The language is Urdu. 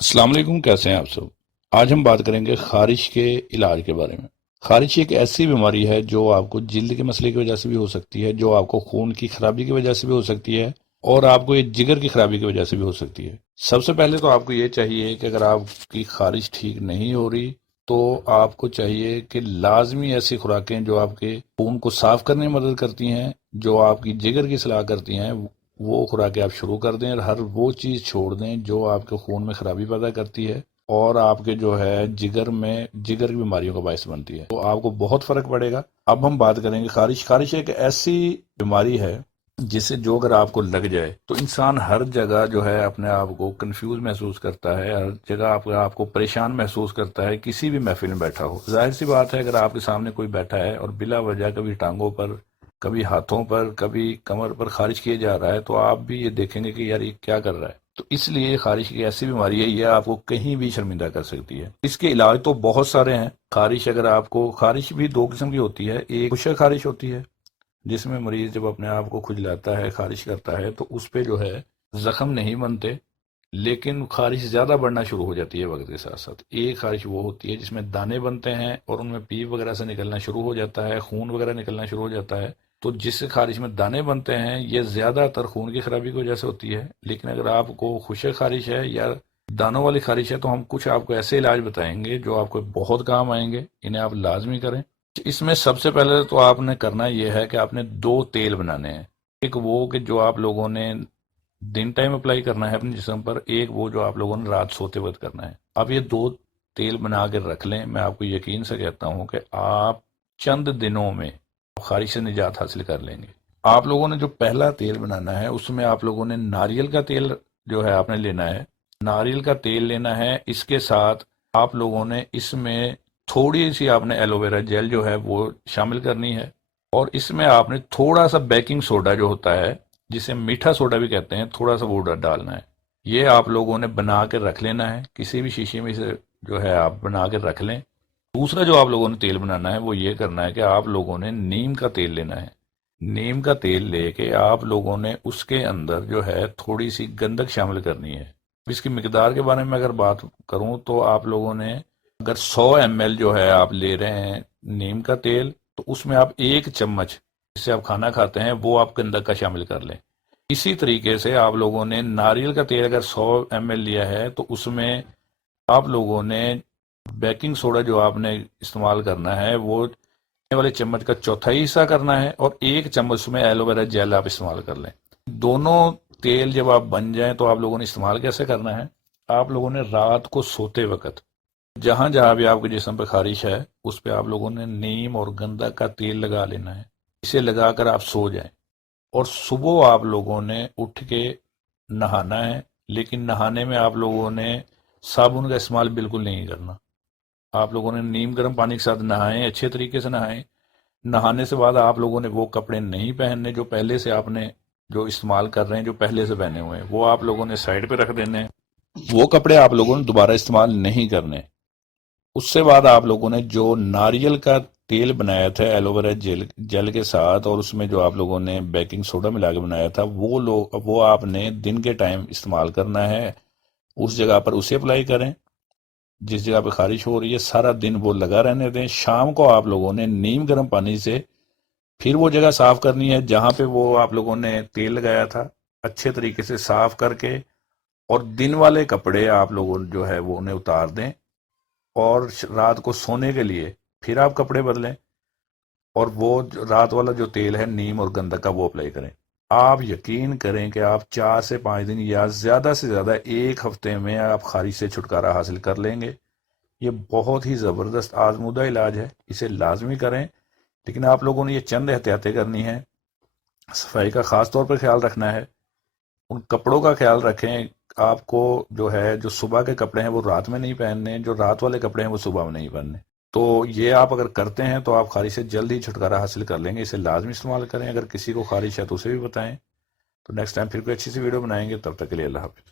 السلام علیکم، کیسے ہیں آپ سب؟ آج ہم بات کریں گے خارش کے علاج کے بارے میں۔ خارش ایک ایسی بیماری ہے جو آپ کو جلد کے مسئلے کی وجہ سے بھی ہو سکتی ہے، جو آپ کو خون کی خرابی کی وجہ سے بھی ہو سکتی ہے، اور آپ کو یہ جگر کی خرابی کی وجہ سے بھی ہو سکتی ہے۔ سب سے پہلے تو آپ کو یہ چاہیے کہ اگر آپ کی خارش ٹھیک نہیں ہو رہی تو آپ کو چاہیے کہ لازمی ایسی خوراکیں جو آپ کے خون کو صاف کرنے میں مدد کرتی ہیں، جو آپ کی جگر کی اصلاح کرتی ہیں، وہ خوراکیں آپ شروع کر دیں، اور ہر وہ چیز چھوڑ دیں جو آپ کے خون میں خرابی پیدا کرتی ہے اور آپ کے جو ہے جگر کی بیماریوں کا باعث بنتی ہے، تو آپ کو بہت فرق پڑے گا۔ اب ہم بات کریں گے خارش ایک ایسی بیماری ہے جسے جو اگر آپ کو لگ جائے تو انسان ہر جگہ جو ہے اپنے آپ کو کنفیوز محسوس کرتا ہے، ہر جگہ آپ کو پریشان محسوس کرتا ہے، کسی بھی محفل میں بیٹھا ہو۔ ظاہر سی بات ہے، اگر آپ کے سامنے کوئی بیٹھا ہے اور بلا وجہ کبھی ٹانگوں پر، کبھی ہاتھوں پر، کبھی کمر پر خارش کیے جا رہا ہے، تو آپ بھی یہ دیکھیں گے کہ یار یہ کیا کر رہا ہے۔ تو اس لیے خارش ایک ایسی بیماری ہے، یہ آپ کو کہیں بھی شرمندہ کر سکتی ہے۔ اس کے علاج تو بہت سارے ہیں۔ خارش بھی دو قسم کی ہوتی ہے، ایک خشک خارش ہوتی ہے جس میں مریض جب اپنے آپ کو کھجلاتا ہے، خارش کرتا ہے، تو اس پہ جو ہے زخم نہیں بنتے، لیکن خارش زیادہ بڑھنا شروع ہو جاتی ہے وقت کے ساتھ ساتھ۔ ایک خارش وہ ہوتی ہے جس میں دانے بنتے ہیں اور ان میں پیپ وغیرہ سے نکلنا شروع ہو جاتا ہے، خون وغیرہ نکلنا شروع ہو جاتا ہے۔ تو جس خارش میں دانے بنتے ہیں یہ زیادہ تر خون کی خرابی کی وجہ سے ہوتی ہے، لیکن اگر آپ کو خشک خارش ہے یا دانوں والی خارش ہے تو ہم کچھ آپ کو ایسے علاج بتائیں گے جو آپ کو بہت کام آئیں گے، انہیں آپ لازمی کریں۔ اس میں سب سے پہلے تو آپ نے کرنا یہ ہے کہ آپ نے دو تیل بنانے ہیں۔ ایک وہ کہ جو آپ لوگوں نے دن ٹائم اپلائی کرنا ہے اپنے جسم پر، ایک وہ جو آپ لوگوں نے رات سوتے وقت کرنا ہے۔ اب یہ دو تیل بنا کے رکھ لیں، میں آپ کو یقین سے کہتا ہوں کہ آپ چند دنوں میں خارش سے نجات حاصل کر لیں گے۔ آپ لوگوں نے جو پہلا تیل بنانا ہے اس میں آپ لوگوں نے ناریل کا تیل جو ہے آپ نے لینا ہے، ناریل کا تیل لینا ہے۔ اس کے ساتھ آپ لوگوں نے اس میں تھوڑی سی آپ نے ایلو ویرا جیل جو ہے وہ شامل کرنی ہے، اور اس میں آپ نے تھوڑا سا بیکنگ سوڈا جو ہوتا ہے، جسے میٹھا سوڈا بھی کہتے ہیں، تھوڑا سا وہ ڈالنا ہے۔ یہ آپ لوگوں نے بنا کے رکھ لینا ہے، کسی بھی شیشے میں سے جو ہے آپ بنا کے رکھ لیں۔ دوسرا جو آپ لوگوں نے تیل بنانا ہے وہ یہ کرنا ہے کہ آپ لوگوں نے نیم کا تیل لینا ہے۔ نیم کا تیل لے کے آپ لوگوں نے اس کے اندر جو ہے تھوڑی سی گندک شامل کرنی ہے۔ اس کی مقدار کے بارے میں اگر بات کروں تو آپ لوگوں نے اگر 100 ml جو ہے آپ لے رہے ہیں نیم کا تیل، تو اس میں آپ 1 چمچ جس سے آپ کھانا کھاتے ہیں وہ آپ گندک کا شامل کر لیں۔ اسی طریقے سے آپ لوگوں نے ناریل کا تیل اگر 100 ml لیا ہے تو اس میں آپ لوگوں نے بیکنگ سوڈا جو آپ نے استعمال کرنا ہے وہ والے چمچ کا چوتھائی حصہ کرنا ہے، اور 1 چمچ میں ایلو ویرا جیل آپ استعمال کر لیں۔ دونوں تیل جب آپ بن جائیں تو آپ لوگوں نے استعمال کیسے کرنا ہے؟ آپ لوگوں نے رات کو سوتے وقت جہاں جہاں بھی آپ کے جسم پہ خارش ہے اس پہ آپ لوگوں نے نیم اور گندک کا تیل لگا لینا ہے۔ اسے لگا کر آپ سو جائیں، اور صبح آپ لوگوں نے اٹھ کے نہانا ہے، لیکن نہانے میں آپ لوگوں نے صابن کا استعمال بالکل نہیں کرنا۔ آپ لوگوں نے نیم گرم پانی کے ساتھ نہائیں، اچھے طریقے سے نہائیں۔ نہانے سے بعد آپ لوگوں نے وہ کپڑے نہیں پہننے جو پہلے سے آپ نے جو استعمال کر رہے ہیں، جو پہلے سے پہنے ہوئے ہیں، وہ آپ لوگوں نے سائڈ پہ رکھ دینے ہیں۔ وہ کپڑے آپ لوگوں نے دوبارہ استعمال نہیں کرنے۔ اس سے بعد آپ لوگوں نے جو ناریل کا تیل بنایا تھا ایلو ویرا جیل کے ساتھ، اور اس میں جو آپ لوگوں نے بیکنگ سوڈا ملا کے بنایا تھا، وہ آپ نے دن کے ٹائم استعمال کرنا ہے۔ اس جگہ پر اسے اپلائی کریں جس جگہ پہ خارش ہو رہی ہے، سارا دن وہ لگا رہنے دیں۔ شام کو آپ لوگوں نے نیم گرم پانی سے پھر وہ جگہ صاف کرنی ہے جہاں پہ وہ آپ لوگوں نے تیل لگایا تھا، اچھے طریقے سے صاف کر کے، اور دن والے کپڑے آپ لوگوں جو ہے وہ انہیں اتار دیں، اور رات کو سونے کے لیے پھر آپ کپڑے بدلیں، اور وہ رات والا جو تیل ہے نیم اور گندک کا وہ اپلائی کریں۔ آپ یقین کریں کہ آپ 4 سے 5 دن یا زیادہ سے زیادہ 1 ہفتے میں آپ خارش سے چھٹکارا حاصل کر لیں گے۔ یہ بہت ہی زبردست آزمودہ علاج ہے، اسے لازمی کریں، لیکن آپ لوگوں نے یہ چند احتیاطیں کرنی ہیں۔ صفائی کا خاص طور پر خیال رکھنا ہے، ان کپڑوں کا خیال رکھیں۔ آپ کو جو ہے جو صبح کے کپڑے ہیں وہ رات میں نہیں پہننے، جو رات والے کپڑے ہیں وہ صبح میں نہیں پہننے۔ تو یہ آپ اگر کرتے ہیں تو آپ خارش سے جلد ہی چھٹکارا حاصل کر لیں گے، اسے لازمی استعمال کریں۔ اگر کسی کو خارش ہے تو اسے بھی بتائیں۔ تو نیکسٹ ٹائم پھر کوئی اچھی سی ویڈیو بنائیں گے، تب تک کے لیے اللہ حافظ۔